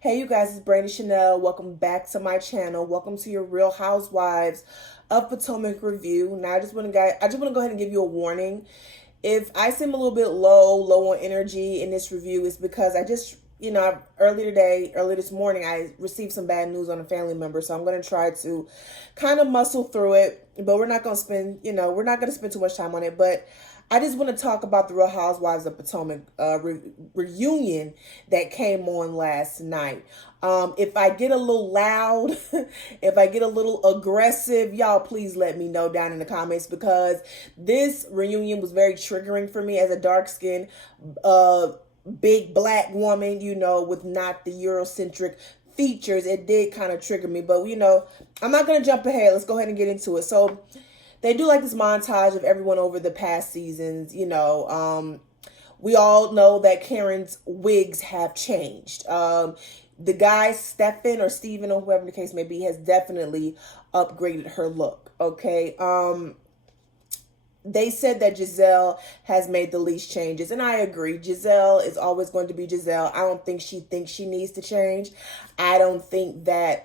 Hey, you guys, it's Brandy Chanel. Welcome back to my channel. Welcome to your Real Housewives of Potomac review. Now, I just want to go ahead and give you a warning. If I seem a little bit low on energy in this review, it's because I just, early this morning, I received some bad news on a family member. So I'm going to try to kind of muscle through it, but we're not going to spend too much time on it. But I just want to talk about the Real Housewives of Potomac reunion that came on last night. If I get a little loud, if I get a little aggressive, y'all please let me know down in the comments, because this reunion was very triggering for me as a dark-skinned, big black woman, with not the Eurocentric features. It did kind of trigger me, but I'm not going to jump ahead. Let's go ahead and get into it. So they do like this montage of everyone over the past seasons. We all know that Karen's wigs have changed. The guy, Stefan or Steven or whoever the case may be, has definitely upgraded her look. Okay. They said that Giselle has made the least changes, and I agree. Giselle is always going to be Giselle. I don't think she thinks she needs to change. I don't think that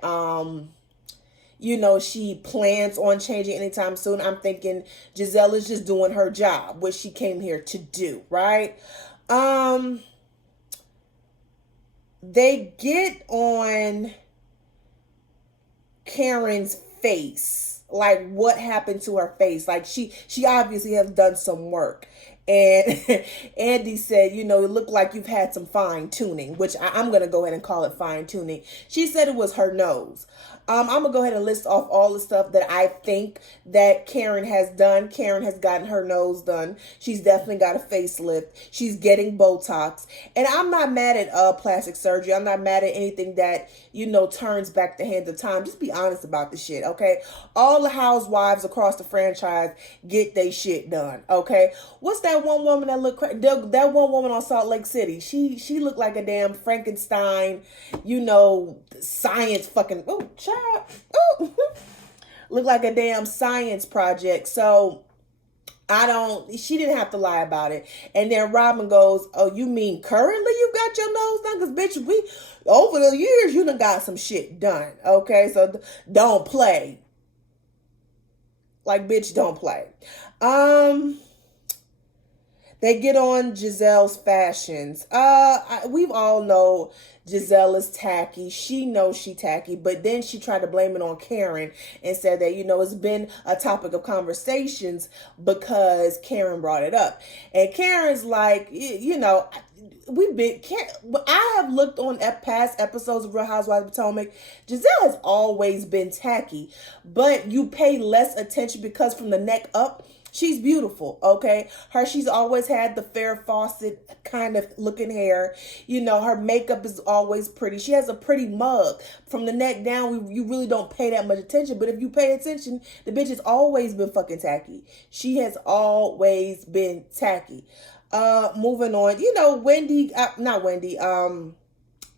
she plans on changing anytime soon. I'm thinking Giselle is just doing her job, what she came here to do, right? They get on Karen's face, like what happened to her face. Like she obviously has done some work. And Andy said, it looked like you've had some fine tuning, which I'm going to go ahead and call it fine tuning. She said it was her nose. I'm going to go ahead and list off all the stuff that I think that Karen has done. Karen has gotten her nose done. She's definitely got a facelift. She's getting Botox. And I'm not mad at plastic surgery. I'm not mad at anything that, turns back the hands of time. Just be honest about the shit, okay? All the housewives across the franchise get their shit done, okay? What's that one woman that looked that one woman on Salt Lake City? She looked like a damn Frankenstein, science fucking look like a damn science project. So she didn't have to lie about it. And then Robin goes, oh, you mean currently you got your nose done? Because bitch, we over the years you done got some shit done. Okay, so don't play. Like, bitch, don't play. They get on Giselle's fashions. We've all know Giselle is tacky. She knows she tacky, but then she tried to blame it on Karen and said that, it's been a topic of conversations because Karen brought it up. And Karen's like, I have looked on past episodes of Real Housewives of Potomac. Giselle has always been tacky, but you pay less attention because from the neck up, she's beautiful, okay? She's always had the Farrah Fawcett kind of looking hair. Her makeup is always pretty. She has a pretty mug. From the neck down, you really don't pay that much attention. But if you pay attention, the bitch has always been fucking tacky. She has always been tacky. Moving on. Not Wendy,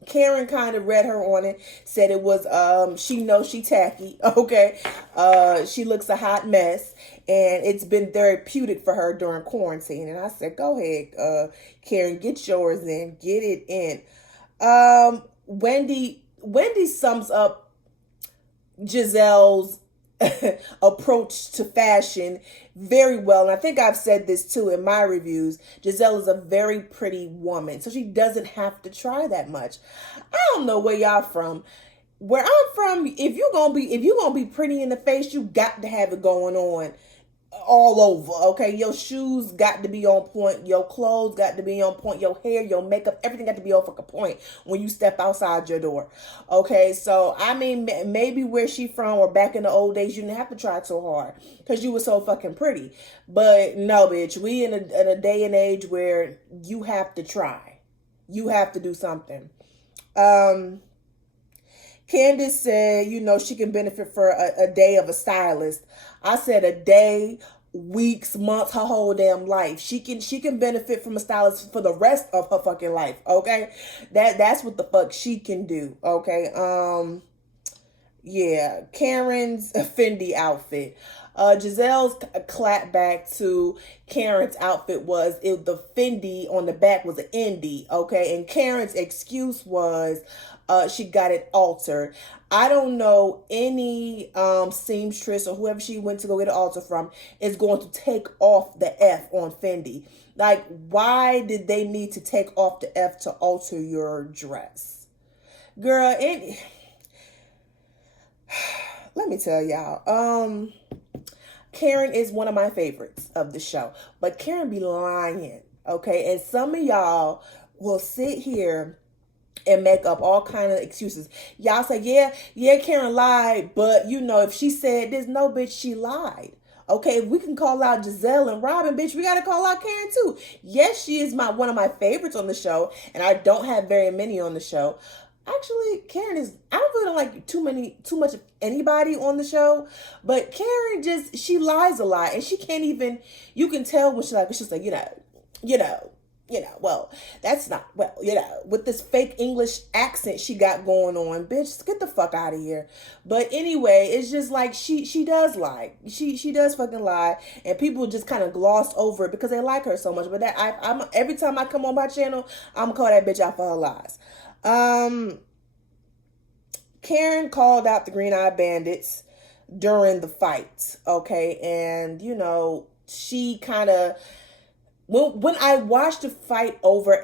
Karen kind of read her on it, said it was, she knows she tacky, okay? She looks a hot mess, and it's been therapeutic for her during quarantine. And I said, go ahead, Karen, get yours in, get it in. Wendy sums up Giselle's approach to fashion very well, and I think I've said this too in my reviews. Giselle is a very pretty woman, so she doesn't have to try that much. I don't know where y'all from. Where I'm from, if you're gonna be pretty in the face, you got to have it going on all over, okay? Your shoes got to be on point, your clothes got to be on point, your hair, your makeup, everything got to be on fucking point when you step outside your door, okay? So I mean, maybe where she from, or back in the old days, you didn't have to try so hard because you were so fucking pretty. But no, bitch, we in a day and age where you have to try, you have to do something. Candace said, she can benefit for a day of a stylist. I said a day, weeks, months, her whole damn life. She can benefit from a stylist for the rest of her fucking life, okay? That's what the fuck she can do, okay? Yeah, Karen's Fendi outfit. Giselle's clap back to Karen's outfit was the Fendi on the back was an indie, okay? And Karen's excuse was, she got it altered. I don't know any seamstress or whoever she went to go get an alter from is going to take off the F on Fendi. Like, why did they need to take off the F to alter your dress? Girl, let me tell y'all. Karen is one of my favorites of the show. But Karen be lying, okay? And some of y'all will sit here and make up all kind of excuses. Y'all say, yeah, Karen lied, but you know, if she said this, no, bitch, she lied. Okay, if we can call out Giselle and Robin, bitch, we gotta call out Karen too. Yes, she is one of my favorites on the show, and I don't have very many on the show. Actually, Karen is, I really don't like too much of anybody on the show, but Karen she lies a lot, and she can't even, you can tell when she's like, well, that's not, well, with this fake English accent she got going on, bitch, get the fuck out of here. But anyway, it's just like, she does lie. She does fucking lie, and people just kind of gloss over it because they like her so much. But I'm every time I come on my channel, I'm gonna call that bitch out for her lies. Karen called out the Green Eyed Bandits during the fight, okay? And, she kind of, when I watched the fight over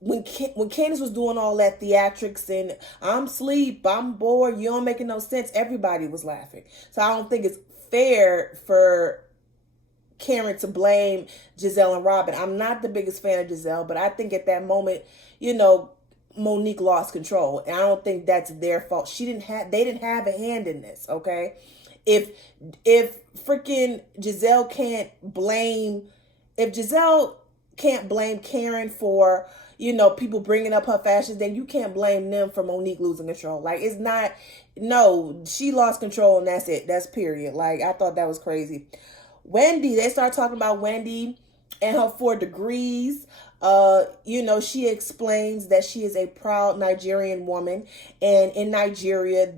when Candace was doing all that theatrics and I'm asleep, I'm bored, you don't make no sense, everybody was laughing. So I don't think it's fair for Karen to blame Giselle and Robin. I'm not the biggest fan of Giselle, but I think at that moment, Monique lost control, and I don't think that's their fault. They didn't have a hand in this, okay? If freaking Giselle can't blame Karen for, people bringing up her fashions, then you can't blame them for Monique losing control. Like, it's not, no, she lost control and that's it. That's period. Like, I thought that was crazy. They start talking about Wendy and her 4 degrees. She explains that she is a proud Nigerian woman, and in Nigeria,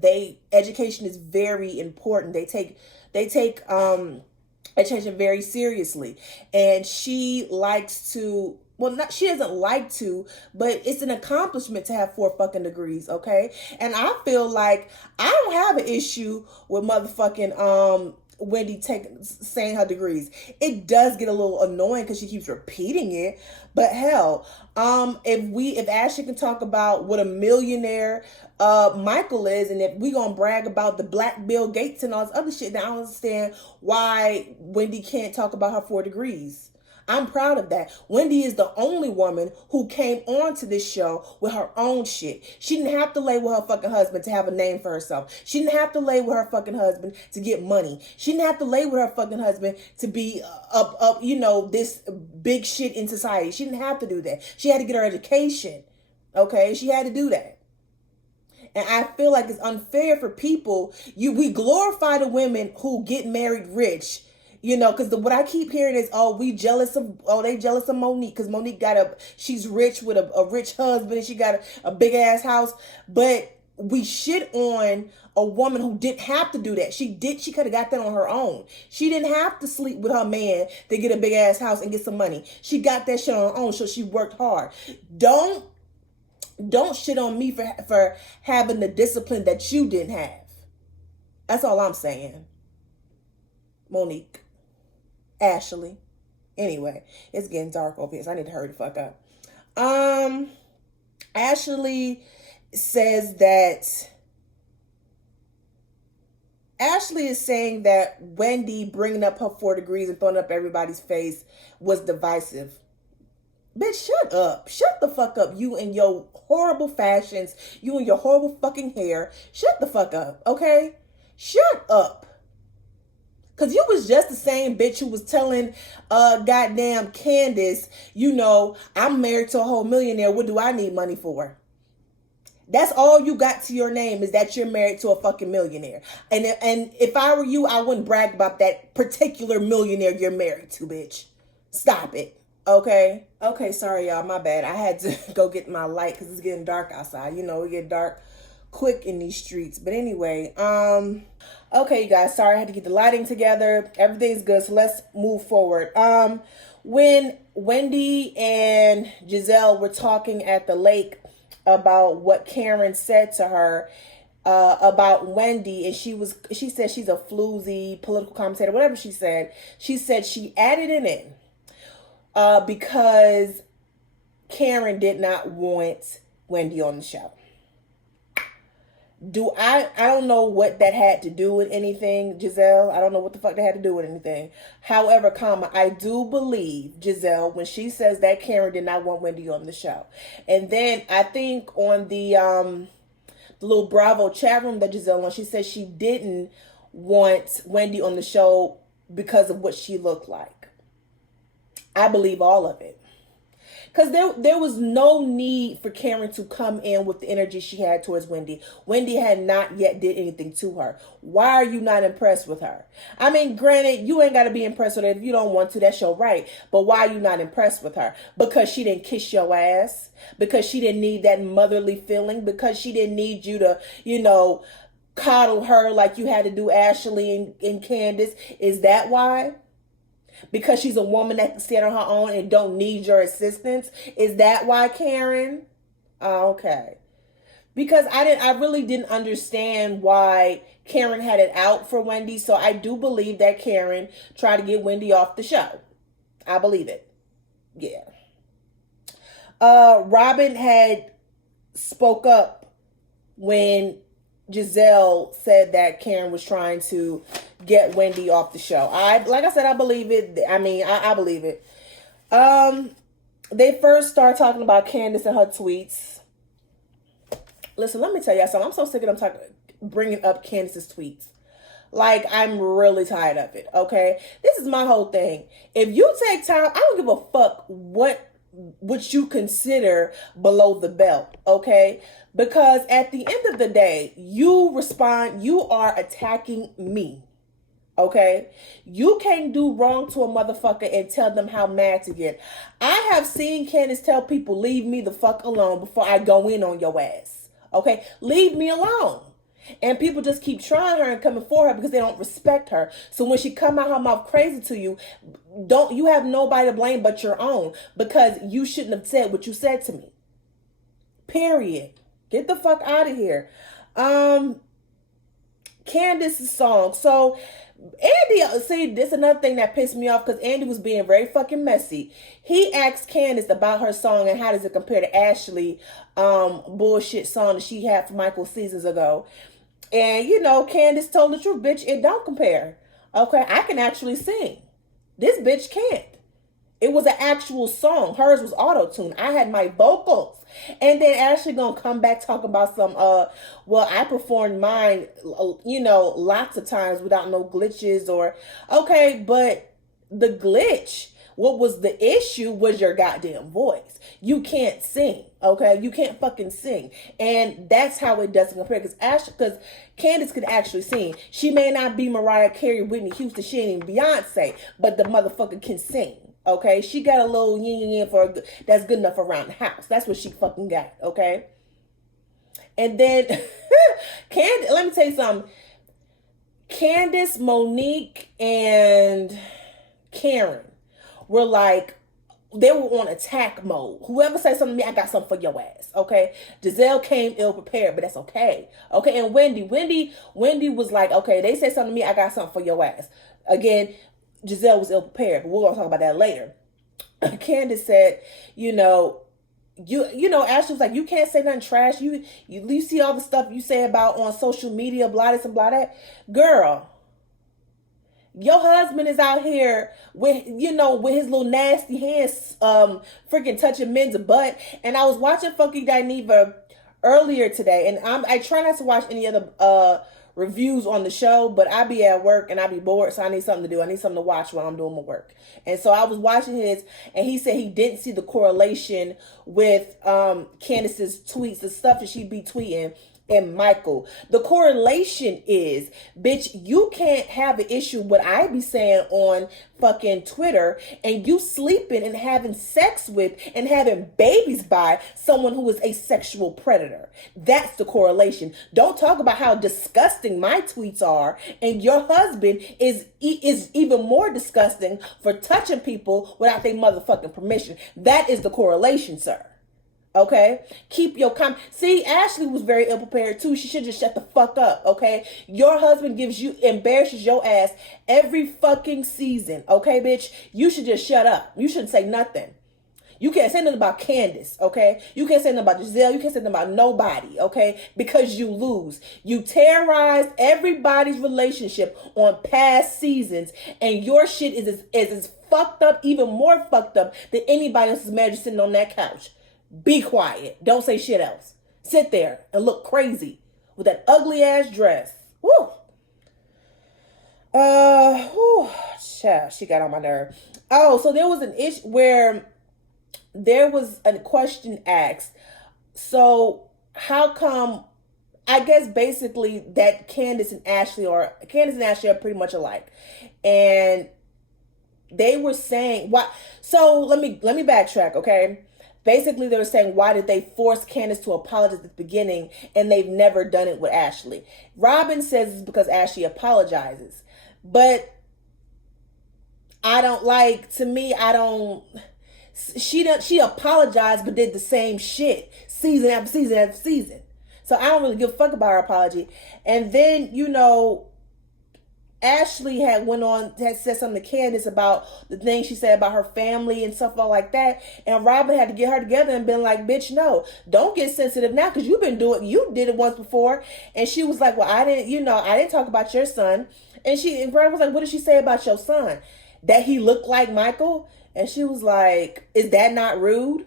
education is very important. They take education very seriously, and she likes to. Well, she doesn't like to, but it's an accomplishment to have 4 fucking degrees, okay? And I feel like I don't have an issue with motherfucking Wendy saying her degrees. It does get a little annoying because she keeps repeating it, but hell, if Ashley can talk about what a millionaire Michael is, and if we gonna brag about the Black Bill Gates and all this other shit, then I don't understand why Wendy can't talk about her 4 degrees. I'm proud of that. Wendy is the only woman who came on to this show with her own shit. She didn't have to lay with her fucking husband to have a name for herself. She didn't have to lay with her fucking husband to get money. She didn't have to lay with her fucking husband to be this big shit in society. She didn't have to do that. She had to get her education. Okay? She had to do that. And I feel like it's unfair for people. We glorify the women who get married rich. Because what I keep hearing is, they jealous of Monique because Monique she's rich with a rich husband and she got a big ass house. But we shit on a woman who didn't have to do that. She could have got that on her own. She didn't have to sleep with her man to get a big ass house and get some money. She got that shit on her own, so she worked hard. Don't shit on me for having the discipline that you didn't have. That's all I'm saying. Monique. Ashley. Anyway, it's getting dark over here, so I need to hurry the fuck up. Ashley is saying that Wendy bringing up her 4 degrees and throwing up everybody's face was divisive. Bitch, shut up. Shut the fuck up. You and your horrible fashions. You and your horrible fucking hair. Shut the fuck up, okay? Shut up. Because you was just the same bitch who was telling goddamn Candace, I'm married to a whole millionaire. What do I need money for? That's all you got to your name, is that you're married to a fucking millionaire. And if I were you, I wouldn't brag about that particular millionaire you're married to, bitch. Stop it. Okay? Okay, sorry, y'all. My bad. I had to go get my light because it's getting dark outside. It get dark quick in these streets. But anyway, okay, you guys, sorry I had to get the lighting together. Everything's good, so let's move forward. When Wendy and Giselle were talking at the lake, about what Karen said to her about Wendy, and she said she's a floozy political commentator, whatever she said. She said she added it in because Karen did not want Wendy on the show. I don't know what that had to do with anything, Giselle. I don't know what the fuck that had to do with anything. However, I do believe Giselle when she says that Karen did not want Wendy on the show. And then I think on the little Bravo chat room that Giselle on, she said she didn't want Wendy on the show because of what she looked like. I believe all of it. Because there was no need for Karen to come in with the energy she had towards Wendy. Wendy had not yet did anything to her. Why are you not impressed with her? I mean, granted, you ain't got to be impressed with her if you don't want to. That's your right. But why are you not impressed with her? Because she didn't kiss your ass? Because she didn't need that motherly feeling? Because she didn't need you to, coddle her like you had to do Ashley and Candace? Is that why? Because she's a woman that can stand on her own and don't need your assistance? Is that why, Karen? Okay. Because I really didn't understand why Karen had it out for Wendy. So I do believe that Karen tried to get Wendy off the show. I believe it. Yeah. Robin had spoke up when Giselle said that Karen was trying to get Wendy off the show. Like I said, I believe it. I mean, I believe it. They first start talking about Candace and her tweets. Listen, let me tell y'all something. I'm so sick of them bringing up Candace's tweets. Like, I'm really tired of it, okay? This is my whole thing. If you take time, I don't give a fuck what you consider below the belt, okay? Because at the end of the day, you are attacking me, okay? You can't do wrong to a motherfucker and tell them how mad to get. I have seen Candace tell people, leave me the fuck alone before I go in on your ass, okay? Leave me alone. And people just keep trying her and coming for her because they don't respect her. So when she come out her mouth crazy to you, you have nobody to blame but your own, because you shouldn't have said what you said to me. Period. Get the fuck out of here. Candace's song. So Andy, see, this is another thing that pissed me off, because Andy was being very fucking messy. He asked Candace about her song and how does it compare to Ashley bullshit song that she had for Michael seasons ago. And, Candace told the truth, bitch, it don't compare. Okay, I can actually sing. This bitch can't. It was an actual song. Hers was auto-tuned. I had my vocals. And then Ashley gonna come back talking about some, I performed mine, lots of times without no glitches okay, but the glitch, what was the issue was your goddamn voice. You can't sing, okay? You can't fucking sing. And that's how it doesn't compare. Because Candace could actually sing. She may not be Mariah Carey, Whitney Houston, she ain't even Beyonce, but the motherfucker can sing. Okay, she got a little yin that's good enough around the house. That's what she fucking got. Okay, and then Candace. Let me tell you something. Candace, Monique, and Karen were they were on attack mode. Whoever says something to me, I got something for your ass. Okay, Giselle came ill prepared, but that's okay. Okay, and Wendy was like, okay, they said something to me, I got something for your ass. Again, Giselle was ill prepared, but we're gonna talk about that later. Candace said, Ashley was like, you can't say nothing trash. You see all the stuff you say about on social media, blah this and blah that. Girl, your husband is out here with his little nasty hands, freaking touching men's butt. And I was watching Funky Dineva earlier today, and I try not to watch any other reviews on the show, but I be at work and I be bored, so I need something to do. I need something to watch while I'm doing my work. And so I was watching his, and he said he didn't see the correlation with Candace's tweets, the stuff that she'd be tweeting, and Michael. The correlation is, bitch, you can't have an issue with what I be saying on fucking Twitter and you sleeping and having sex with and having babies by someone who is a sexual predator. That's the correlation. Don't talk about how disgusting my tweets are and your husband is even more disgusting for touching people without their motherfucking permission. That is the correlation, sir. Okay, keep your See, Ashley was very ill prepared too. She should just shut the fuck up. Okay, your husband embarrasses your ass every fucking season. Okay, bitch, you should just shut up. You shouldn't say nothing. You can't say nothing about Candace, okay? You can't say nothing about Giselle. You can't say nothing about nobody, okay? Because you lose. You terrorized everybody's relationship on past seasons, and your shit is as fucked up, even more fucked up than anybody else's marriage sitting on that couch. Be quiet. Don't say shit else. Sit there and look crazy with that ugly ass dress. Woo. Child, she got on my nerve. Oh, so there was an issue where there was a question asked. So how come, I guess basically that Candace and Ashley are pretty much alike. And they were saying why. So let me backtrack, okay? Basically, they were saying, why did they force Candace to apologize at the beginning and they've never done it with Ashley? Robin says it's because Ashley apologizes. But she apologized but did the same shit season after season after season. So I don't really give a fuck about her apology. And then, Ashley had said something to Candace about the things she said about her family and stuff all like that. And Robin had to get her together and been like, bitch, no, don't get sensitive now because you did it once before. And she was like, well, I didn't talk about your son. And Robin was like, what did she say about your son? That he looked like Michael? And she was like, is that not rude?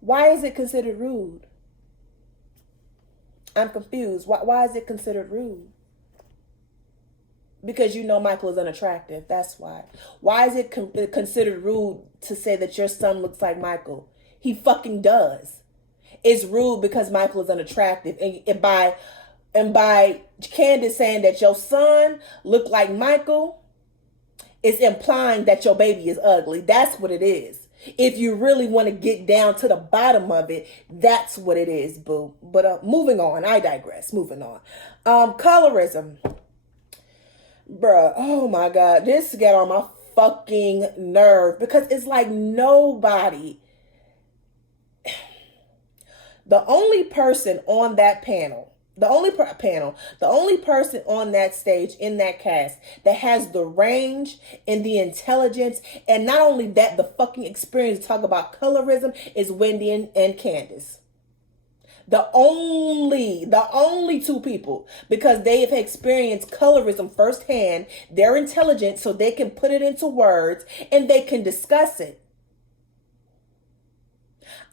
Why is it considered rude? I'm confused. Why is it considered rude? Because Michael is unattractive. That's why. Why is it considered rude to say that your son looks like Michael? He fucking does. It's rude because Michael is unattractive. And by Candace saying that your son looked like Michael, it's implying that your baby is ugly. That's what it is. If you really want to get down to the bottom of it, that's what it is, boo. But moving on. I digress. Moving on. Colorism. Bruh, oh my God, this got on my fucking nerve because it's like nobody, the only person on that panel, the only person on that stage in that cast that has the range and the intelligence and not only that, the fucking experience to talk about colorism is Wendy and Candace. The only two people, because they have experienced colorism firsthand. They're intelligent, so they can put it into words and they can discuss it.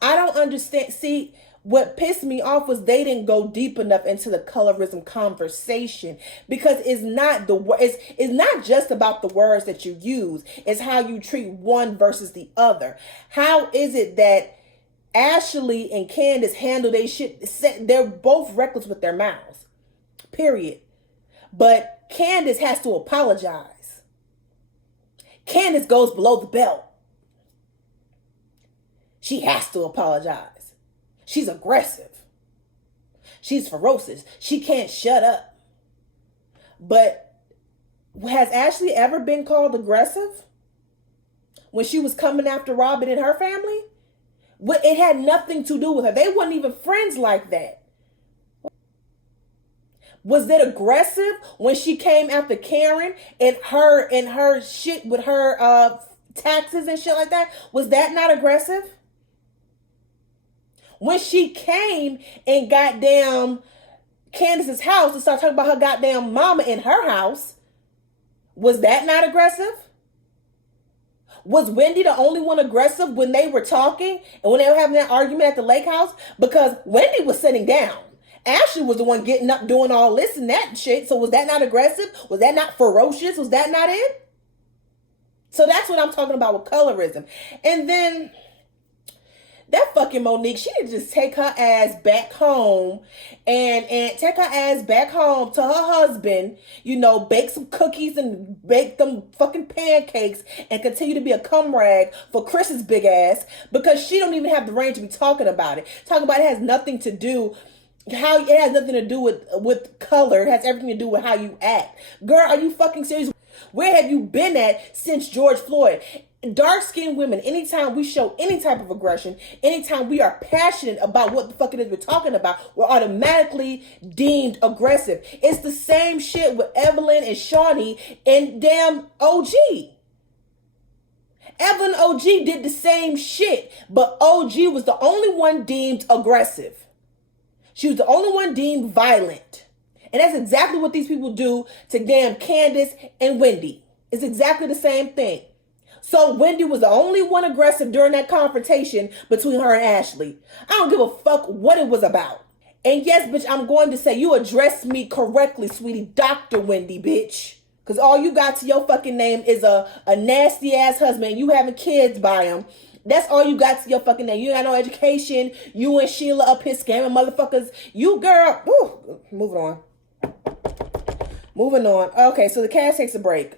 I don't understand. See, what pissed me off was they didn't go deep enough into the colorism conversation because it's not just about the words that you use. It's how you treat one versus the other. How is it that Ashley and Candace handle their shit? They're both reckless with their mouths. Period. But Candace has to apologize. Candace goes below the belt. She has to apologize. She's aggressive. She's ferocious. She can't shut up. But has Ashley ever been called aggressive? When she was coming after Robin and her family? It had nothing to do with her. They weren't even friends like that. Was it aggressive when she came after Karen and her shit with her taxes and shit like that? Was that not aggressive? When she came and goddamn Candace's house and started talking about her goddamn mama in her house, was that not aggressive? Was Wendy the only one aggressive when they were talking and when they were having that argument at the lake house? Because Wendy was sitting down. Ashley was the one getting up doing all this and that shit. So was that not aggressive? Was that not ferocious? Was that not it? So that's what I'm talking about with colorism. And then that fucking Monique, she need to just take her ass back home and take her ass back home to her husband, bake some cookies and bake them fucking pancakes and continue to be a cum rag for Chris's big ass because she don't even have the range to be talking about it. Talking about it has nothing to do with color. It has everything to do with how you act. Girl, are you fucking serious? Where have you been at since George Floyd? dark-skinned women, anytime we show any type of aggression, anytime we are passionate about what the fuck it is we're talking about, we're automatically deemed aggressive. It's the same shit with Evelyn and Shawnee and damn OG. Evelyn and OG did the same shit, but OG was the only one deemed aggressive. She was the only one deemed violent. And that's exactly what these people do to damn Candace and Wendy. It's exactly the same thing. So Wendy was the only one aggressive during that confrontation between her and Ashley. I don't give a fuck what it was about. And yes, bitch, I'm going to say you addressed me correctly, sweetie. Dr. Wendy, bitch. Because all you got to your fucking name is a nasty ass husband. You having kids by him. That's all you got to your fucking name. You ain't got no education. You and Sheila up here scamming motherfuckers. You girl. Woo, moving on. Moving on. Okay, so the cast takes a break.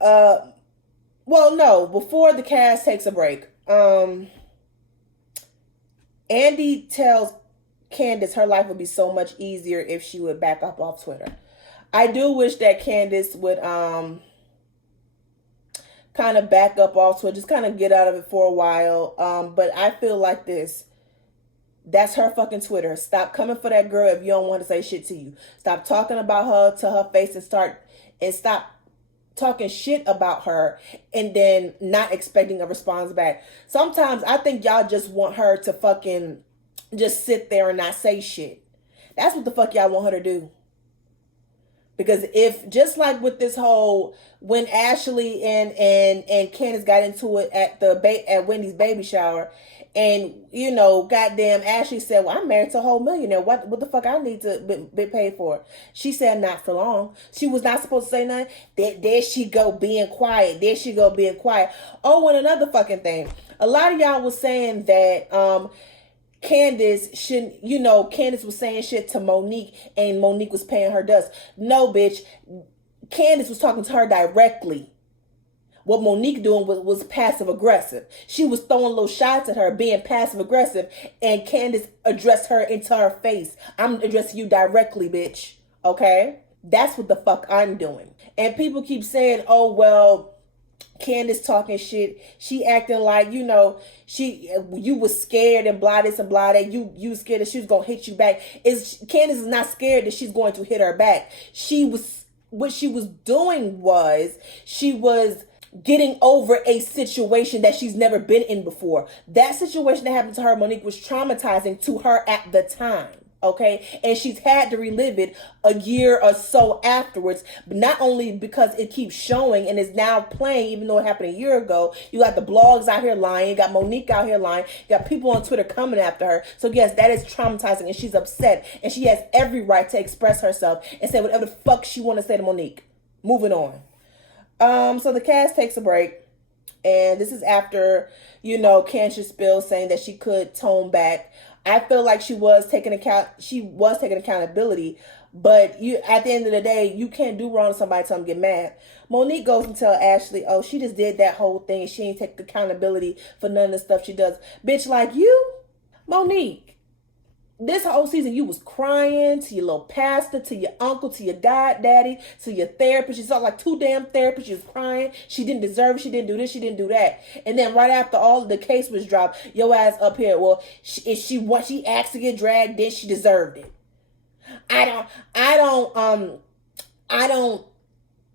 Well, no, before the cast takes a break, Andy tells Candace her life would be so much easier if she would back up off Twitter. I do wish that Candace would kind of back up off Twitter, just kind of get out of it for a while. But I feel like this. That's her fucking Twitter. Stop coming for that girl if you don't want to say shit to you. Stop talking about her to her face and stop talking shit about her and then not expecting a response back. Sometimes I think y'all just want her to fucking just sit there and not say shit. That's what the fuck y'all want her to do. Because if, just like with this whole, when Ashley and Candace got into it at Wendy's baby shower, and you know, goddamn, Ashley said, "Well, I'm married to a whole millionaire. What the fuck I need to be paid for?" She said, "Not for long." She was not supposed to say nothing. There she go being quiet. There she go being quiet. Oh, and another fucking thing. A lot of y'all was saying that Candace shouldn't, you know, Candace was saying shit to Monique and Monique was paying her dust. No, bitch. Candace was talking to her directly. What Monique doing was passive aggressive. She was throwing little shots at her, being passive aggressive, and Candace addressed her into her face. I'm addressing you directly, bitch. Okay? That's what the fuck I'm doing. And people keep saying, oh, well, Candace talking shit. She acting like, you know, you was scared and blah this and blah that. You scared that she was gonna hit you back. Candace is not scared that she's going to hit her back. What she was doing was she was getting over a situation that she's never been in before. That situation that happened to her, Monique, was traumatizing to her at the time. Okay, and she's had to relive it a year or so afterwards, but not only because it keeps showing and is now playing, even though it happened a year ago. You got the blogs out here lying, you got Monique out here lying, you got people on Twitter coming after her. So yes, that is traumatizing, and she's upset, and she has every right to express herself and say whatever the fuck she want to say to Monique. Moving on. So the cast takes a break, and this is after, you know, Candace Spill saying that she could tone back. I feel like she was taking accountability, but at the end of the day, you can't do wrong to somebody till them get mad. Monique goes and tell Ashley, oh, she just did that whole thing. She ain't take accountability for none of the stuff she does. Bitch, like you, Monique, this whole season you was crying to your little pastor, to your uncle, to your goddaddy, to your therapist. You saw like 2 damn therapists. She was crying. She didn't deserve it. She didn't do this. She didn't do that. And then right after all of the case was dropped, your ass up here. Well, if she asked to get dragged, then she deserved it. I don't.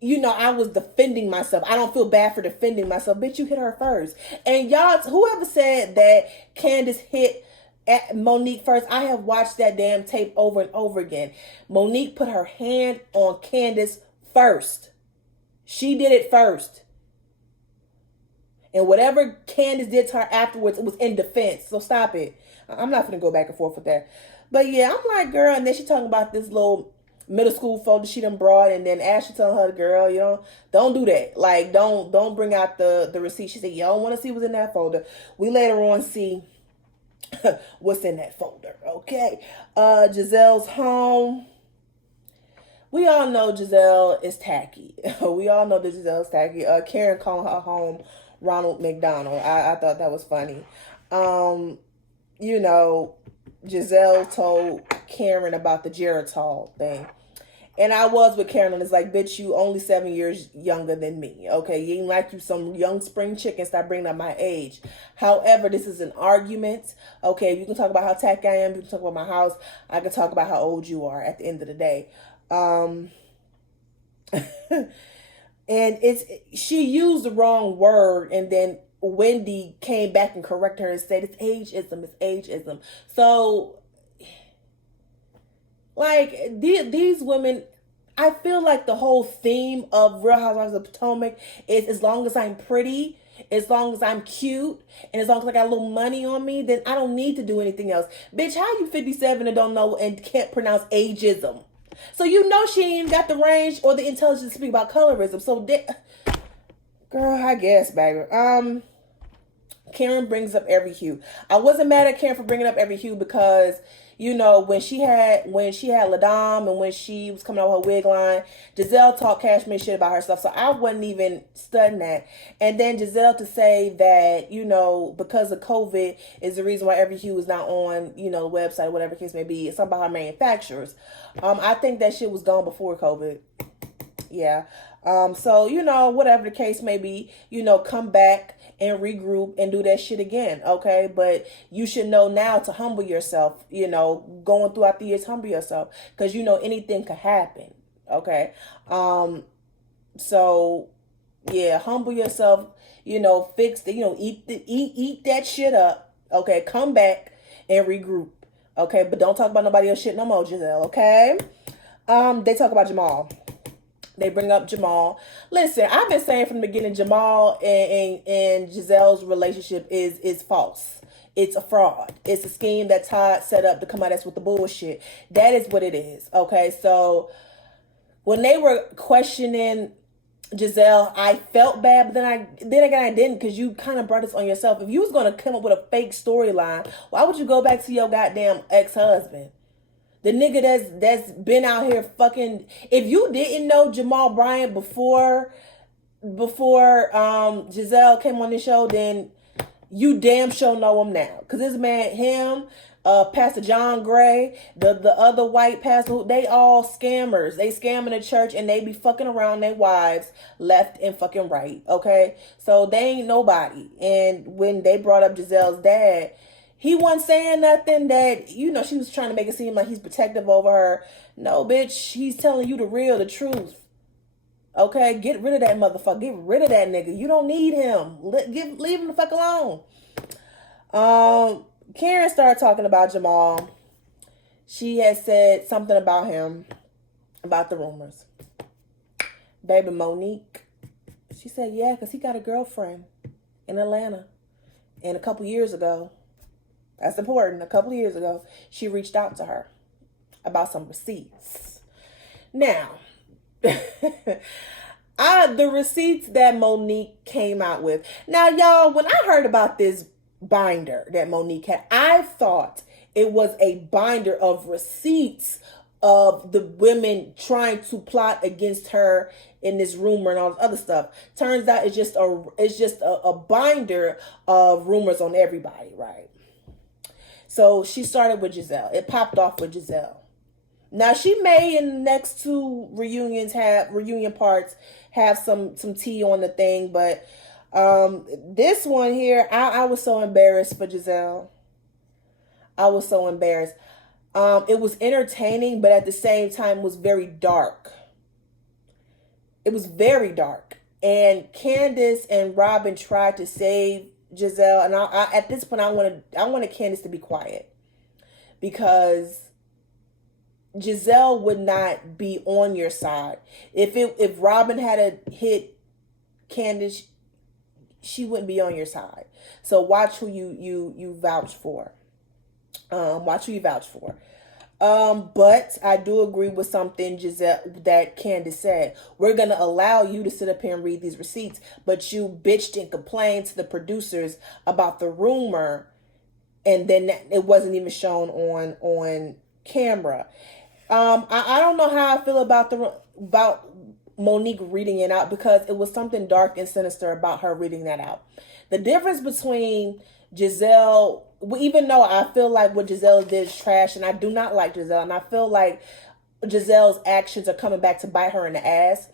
You know, I was defending myself. I don't feel bad for defending myself. Bitch, you hit her first. And y'all, whoever said that Candace hit at Monique first, I have watched that damn tape over and over again. Monique put her hand on Candace first. She did it first. And whatever Candace did to her afterwards, it was in defense. So stop it. I'm not going to go back and forth with that. But yeah, I'm like, girl, and then she talking about this little middle school folder she done brought, and then Ashley telling her, girl, you know, don't do that. Like, don't bring out the receipt. She said, you don't want to see what's in that folder. We later on see what's in that folder. Okay. Giselle's home. We all know Giselle is tacky. We all know that Giselle's tacky. Karen calling her home Ronald McDonald. I thought that was funny. You know, Giselle told Karen about the Geritol thing. And I was with Karen, and it's like, bitch, you only 7 years younger than me. Okay, you ain't like you some young spring chicken. Stop bringing up my age. However, this is an argument. Okay, you can talk about how tacky I am. You can talk about my house. I can talk about how old you are at the end of the day. And she used the wrong word, and then Wendy came back and corrected her and said it's ageism, it's ageism. So, like, these women, I feel like the whole theme of Real Housewives of Potomac is, as long as I'm pretty, as long as I'm cute, and as long as I got a little money on me, then I don't need to do anything else. Bitch, how you 57 and don't know and can't pronounce ageism? So you know she ain't got the range or the intelligence to speak about colorism. So, girl, I guess, baby. Karen brings up every hue. I wasn't mad at Karen for bringing up every hue because, you know, when she had LaDame and when she was coming out with her wig line, Giselle talked cashmere shit about her stuff. So I wasn't even studying that. And then Giselle to say that, you know, because of COVID is the reason why every hue is not on, you know, the website, whatever the case may be. It's something about her manufacturers. I think that shit was gone before COVID. Yeah. So, you know, whatever the case may be, you know, come back and regroup and do that shit again. Okay. But you should know now to humble yourself, you know, going throughout the years, humble yourself, because, you know, anything could happen. Okay. So yeah, humble yourself, you know, fix the, you know, eat that shit up. Okay. Come back and regroup. Okay. But don't talk about nobody else shit no more, Giselle. Okay. They talk about Jamal. They bring up Jamal. Listen, I've been saying from the beginning, Jamal and Giselle's relationship is false. It's a fraud. It's a scheme that Todd set up to come at us with the bullshit. That is what it is. Okay, so when they were questioning Giselle, I felt bad, but then again I didn't, because you kind of brought this on yourself. If you was gonna come up with a fake storyline, why would you go back to your goddamn ex-husband? The nigga that's been out here fucking. If you didn't know Jamal Bryant before Giselle came on the show, then you damn sure know him now. Cause this man, Pastor John Gray, the other white pastor, they all scammers. They scam in the church and they be fucking around their wives left and fucking right. Okay, so they ain't nobody. And when they brought up Giselle's dad, he wasn't saying nothing that, you know, she was trying to make it seem like he's protective over her. No, bitch, he's telling you the truth. Okay, get rid of that motherfucker. Get rid of that nigga. You don't need him. Leave him the fuck alone. Karen started talking about Jamal. She had said something about him, about the rumors. Baby Monique, she said, yeah, because he got a girlfriend in Atlanta. And a couple years ago, that's important, a couple of years ago, she reached out to her about some receipts. Now, the receipts that Monique came out with. Now, y'all, when I heard about this binder that Monique had, I thought it was a binder of receipts of the women trying to plot against her in this rumor and all this other stuff. Turns out it's just a binder of rumors on everybody, right? So she started with Giselle. It popped off with Giselle. Now she may in the next two reunion parts have some tea on the thing, but this one here, I was so embarrassed for Giselle. I was so embarrassed. It was entertaining, but at the same time was very dark. It was very dark. And Candace and Robin tried to save Giselle, and I at this point I wanted Candace to be quiet, because Giselle would not be on your side. If Robin had a hit Candace, she wouldn't be on your side. So watch who you vouch for. Watch who you vouch for. But I do agree with something that Candace said. We're going to allow you to sit up here and read these receipts, but you bitched and complained to the producers about the rumor, and then it wasn't even shown on camera. I don't know how I feel about Monique reading it out, because it was something dark and sinister about her reading that out. The difference between Giselle, even though I feel like what Giselle did is trash, and I do not like Giselle, and I feel like Giselle's actions are coming back to bite her in the ass.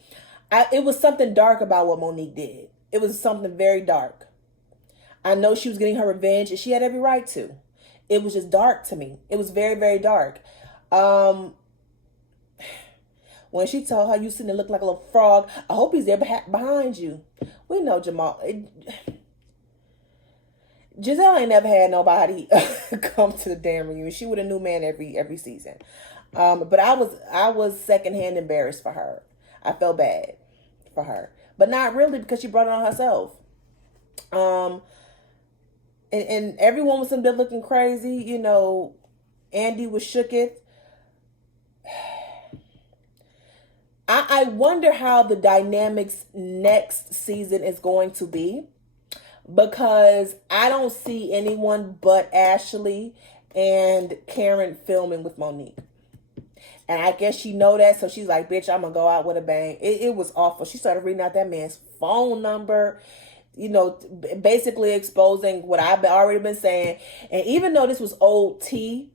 It was something dark about what Monique did. It was something very dark. I know she was getting her revenge, and she had every right to. It was just dark to me. It was very, very dark. When she told her, you sitting there looking like a little frog, I hope he's there behind you. We know Jamal. Giselle ain't never had nobody come to the damn reunion. She with a new man every season. But I was secondhand embarrassed for her. I felt bad for her, but not really because she brought it on herself. And everyone was in there looking crazy. You know, Andy was shooketh. I wonder how the dynamics next season is going to be, because I don't see anyone but Ashley and Karen filming with Monique. And I guess she know that, so she's like, bitch, I'm going to go out with a bang. It was awful. She started reading out that man's phone number, you know, basically exposing what I've already been saying. And even though this was old tea,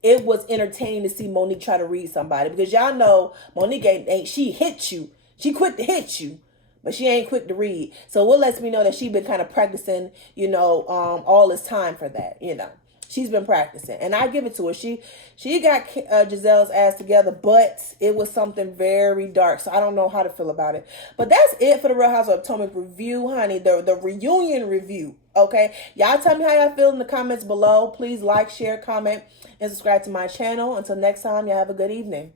it was entertaining to see Monique try to read somebody. Because y'all know Monique ain't she hit you. She quick to hit you, but she ain't quick to read. So what lets me know that she been kind of practicing, you know, all this time for that, you know. She's been practicing, and I give it to her. She got Giselle's ass together, but it was something very dark. So I don't know how to feel about it. But that's it for the Real Housewives of Potomac review, honey. The reunion review. Okay, y'all tell me how y'all feel in the comments below. Please like, share, comment, and subscribe to my channel. Until next time, y'all have a good evening.